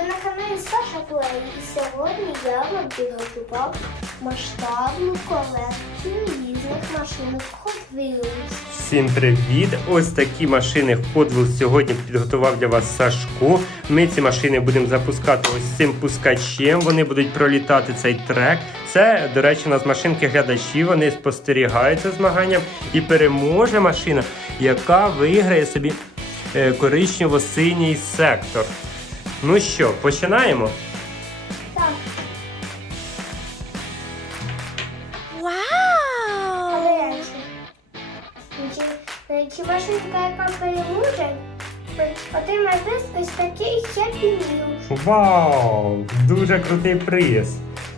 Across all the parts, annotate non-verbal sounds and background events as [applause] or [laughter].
Ви на каналі Саша Плей і сьогодні я вам підготував масштабну колекцію різних машинок Hot Wheels. Всім привіт! Ось такі машини Hot Wheels сьогодні підготував для вас Сашко. Ми ці машини будемо запускати ось цим пускачем. Вони будуть пролітати цей трек. Це, до речі, у нас машинки глядачі. Вони спостерігають за змаганням і переможе машина, яка виграє собі е, коричнево-синій сектор. Ну що, починаємо? Так, Вау! але чи, чи машинка, яка переможе, отримає приз ось такий Happy Meal. Вау! Дуже крутий приз.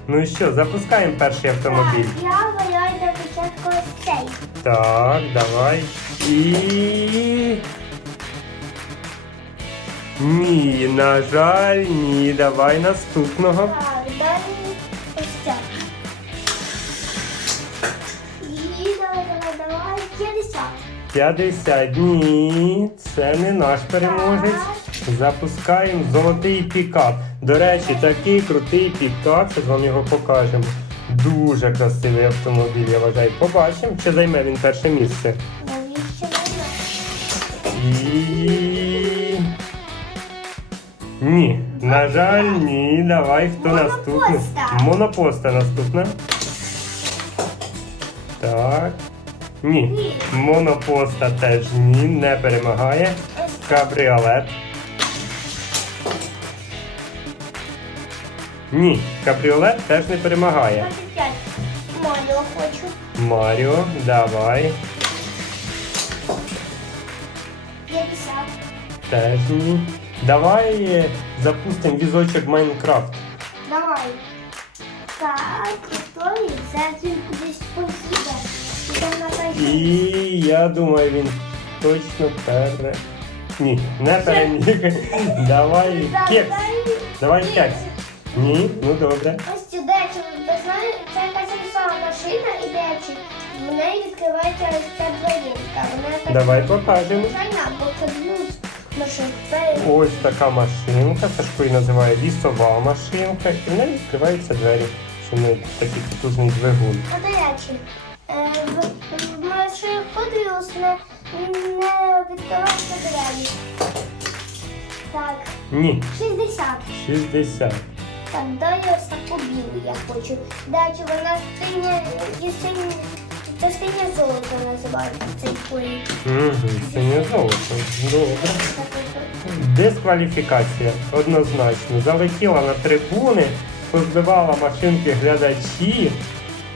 Ну що, запускаємо перший автомобіль. Так, я валяю для початку ось цей. Так, давай. І. Ні, на жаль, ні. Давай наступного. Так, далі ось ця. І давай, давай, давай, 50. 50 ні. Це не наш переможець. Запускаємо золотий пікап. До речі, такий крутий пікап, що вам його покажемо. Дуже красивий автомобіль, я вважаю. Побачимо, чи займе він перше місце. Навіщо? І... Ні, на жаль, ні. Давай, хто наступний? Монопоста наступна. Так. Ні. Монопоста теж ні, не перемагає. Кабріолет. Ні, кабріолет теж не перемагає. 25. Малю хочу. Маріо, давай. 50. Теж ні. Давай е, запустимо візочок Майнкрафт. Давай. Так, готові. Зараз він кудись поїде. Іде на І базі. я думаю, він точно пере. Ні, не переміг. [laughs] Давай кекс. Давай кекс. Ні, ну добре. Ось цю дечі, ви знаєте, це якась лісова машина і дечі. В неї відкривається ось ця дверінка. Вона так Давай покажемо. звичайна, бо це блюз машинка. Ось така машинка, Сашко її називає лісова машинка, і в неї відкриваються двері, що не такий потужний двигун. А до речі, е, в, машині не, не відкриваються двері. Так, Ні, 60. 60. Так, далі ось таку білу я хочу. Далі вона синя, і синя, це синє золото називається цей колір. Угу, синє золото. Добре. Дискваліфікація однозначно. Залетіла на трибуни, позбивала машинки глядачі.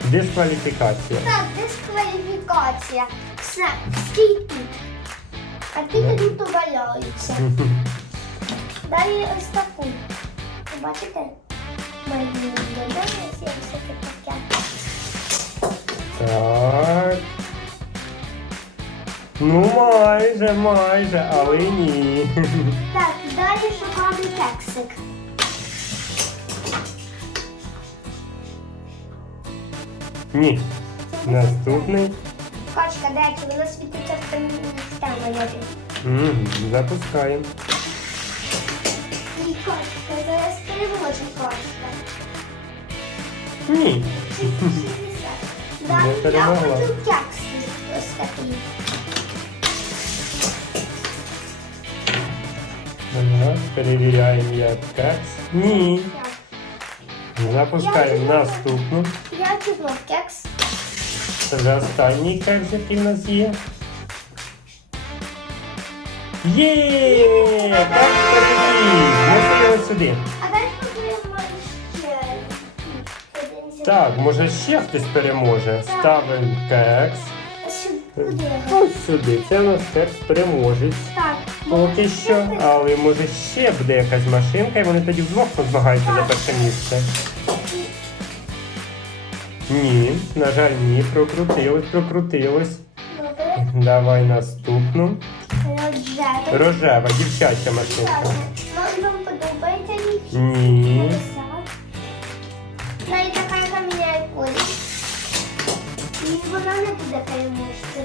Дискваліфікація. Так, дискваліфікація. Все, стій тут. А ти тут валяються. [laughs] Далі ось таку. Бачите? Додому 75. Так. Ну, майже, майже, але ні. Так, далі шоколадний кексик. Ні. Наступний. Качка, дайте, вона світиться в тому темою. Мгм, Запускаємо. І качка, зараз переможе качка. Ні. 60. Не я перемогла. хочу кекс ось такий. Ага, перевіряємо як кекс. Ні. Запускаємо наступну. Я купив кекс. Це вже останній кекс, який в нас є. Є! Кекс переміг! Його сюди. А Так, може ще хтось переможе. Ставимо кекс. Ось сюди. Це у нас кекс переможець. Так. Поки що, але може ще буде якась машинка, і вони тоді вдвох позмагаються за перше місце. Ні, на жаль, ні, прокрутилось, прокрутилось. Добре. Давай наступну. Роджева. Рожева, дівчача машинка. І вона не буде переможцем.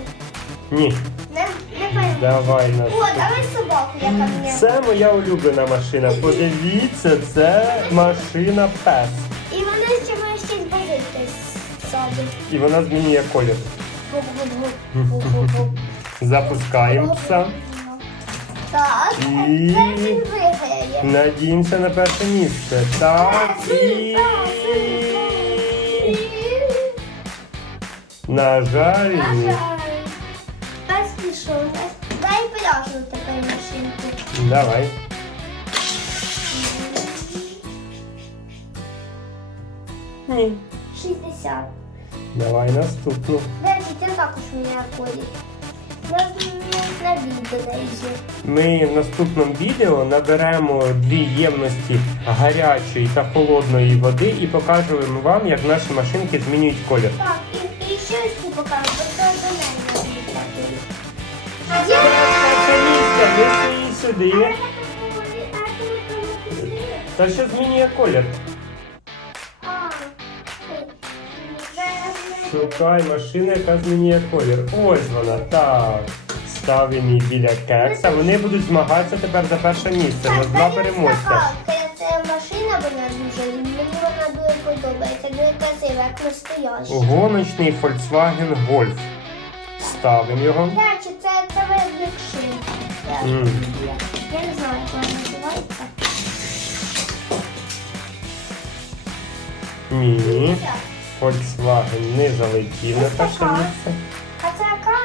Ні. Не, не пойму. Давай на О, давай собаку, яка мені. Це моя улюблена машина. Подивіться, це машина пес. І вона ще має ще й ззаду. І вона змінює колір. Гуп-гуп-гуп. Запускаємо пса. Так, І- він виграє. Надіємося на перше місце. Так і. На жаль, На жаль. Пішов. Дай пляжу тепер машинку. Давай. Ні. 60. Давай наступну. Речі, це також мене ходить. На, на відео. Ми в наступному відео наберемо дві ємності гарячої та холодної води і покажемо вам, як наші машинки змінюють колір. Так, і, і ще покажу, бо до мене неси її сюди. Та що змінює колір? Шукай машину, яка змінює колір. Ось вона, так. Ставимо її біля кекса. Вони будуть змагатися тепер за перше місце. На два переможця. Це машина вона дуже, дуже подобається, дуже красива, як настояща. Гоночний Volkswagen Golf. Ставимо його. До речі, це, це шин. Я, Мгм. я не знаю, як вона називається. Ні. Volkswagen не залетів на перше місце. А це яка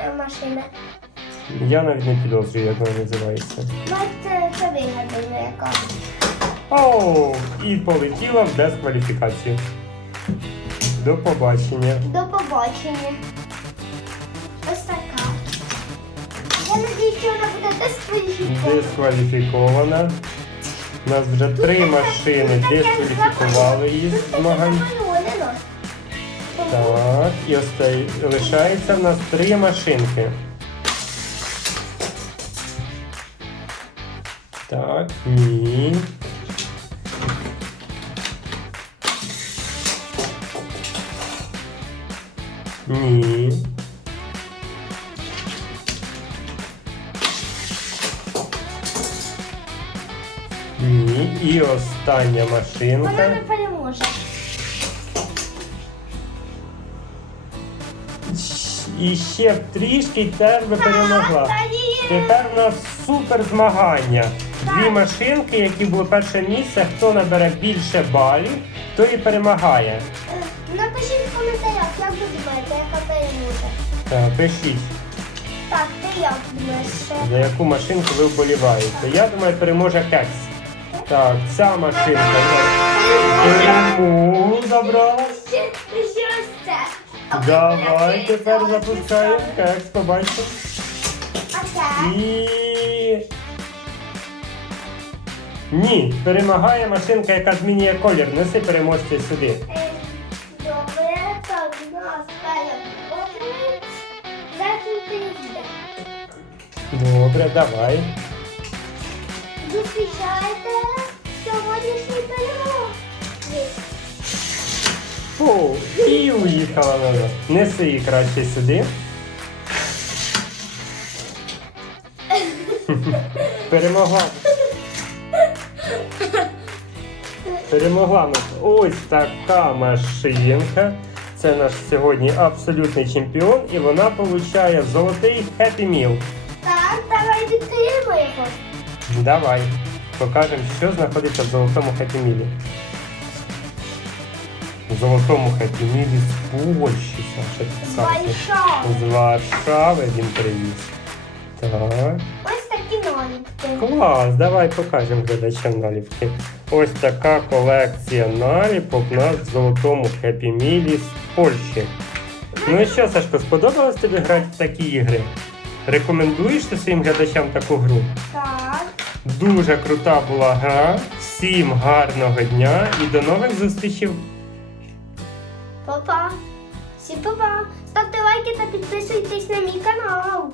е, машина? Я навіть не підозрюю, як вона називається. Ну, це, це вигадана яка. Оу, і полетіла в дискваліфікацію. До побачення. До побачення. Ось така. Я надіюсь, що вона буде дискваліфікована. Дискваліфікована. У нас вже три машини дискваліфікували її з змагань. Так, і остає, лишається в нас три машинки. Так, ні. Ні. Остання Вона машинка. не переможе. І ще б трішки і теж би перемогла. Та ні. Тепер у нас супер змагання. Дві машинки, які були перше місце. Хто набере більше балів, той і перемагає. Е, Напишіть в коментарях, як ви думаєте, яка переможе. Е, Пишіть, Так, ти як думаєш? що? за яку машинку ви вболіваєте. Я думаю, переможе кекс. Так, ця машинка перемогу забрала. Ще, ще ось це. А ось Давай тепер запускаємо кекс, побачимо. І. Ні, перемагає машинка, яка змінює колір. Неси переможця сюди. Е, Добре, так, нас. Добре, давай. Зустрічайте сьогоднішній перемог. Фу, і уїхала вона. Неси її краще сюди. Перемогла. Перемогла нас ось така машинка. Це наш сьогодні абсолютний чемпіон, і вона получає золотий Happy Meal. Так, давай відкриємо його. Давай покажемо, що знаходиться в золотому. В золотому Meal з Польщі, Саша. З. Варшави. З Варшави він привіз. Так. Ось такі наліпки. Клас, давай покажемо глядачам наліпки. Ось така колекція наліпок у нас в золотому хеппі мілі з Польщі. Ну і що, Сашко, сподобалось тобі грати в такі ігри? Рекомендуєш ти своїм глядачам таку гру? Так. Дуже крута була гра. Всім гарного дня і до нових зустрічей! Па-па. Всім па-па. Ставте лайки та підписуйтесь на мій канал.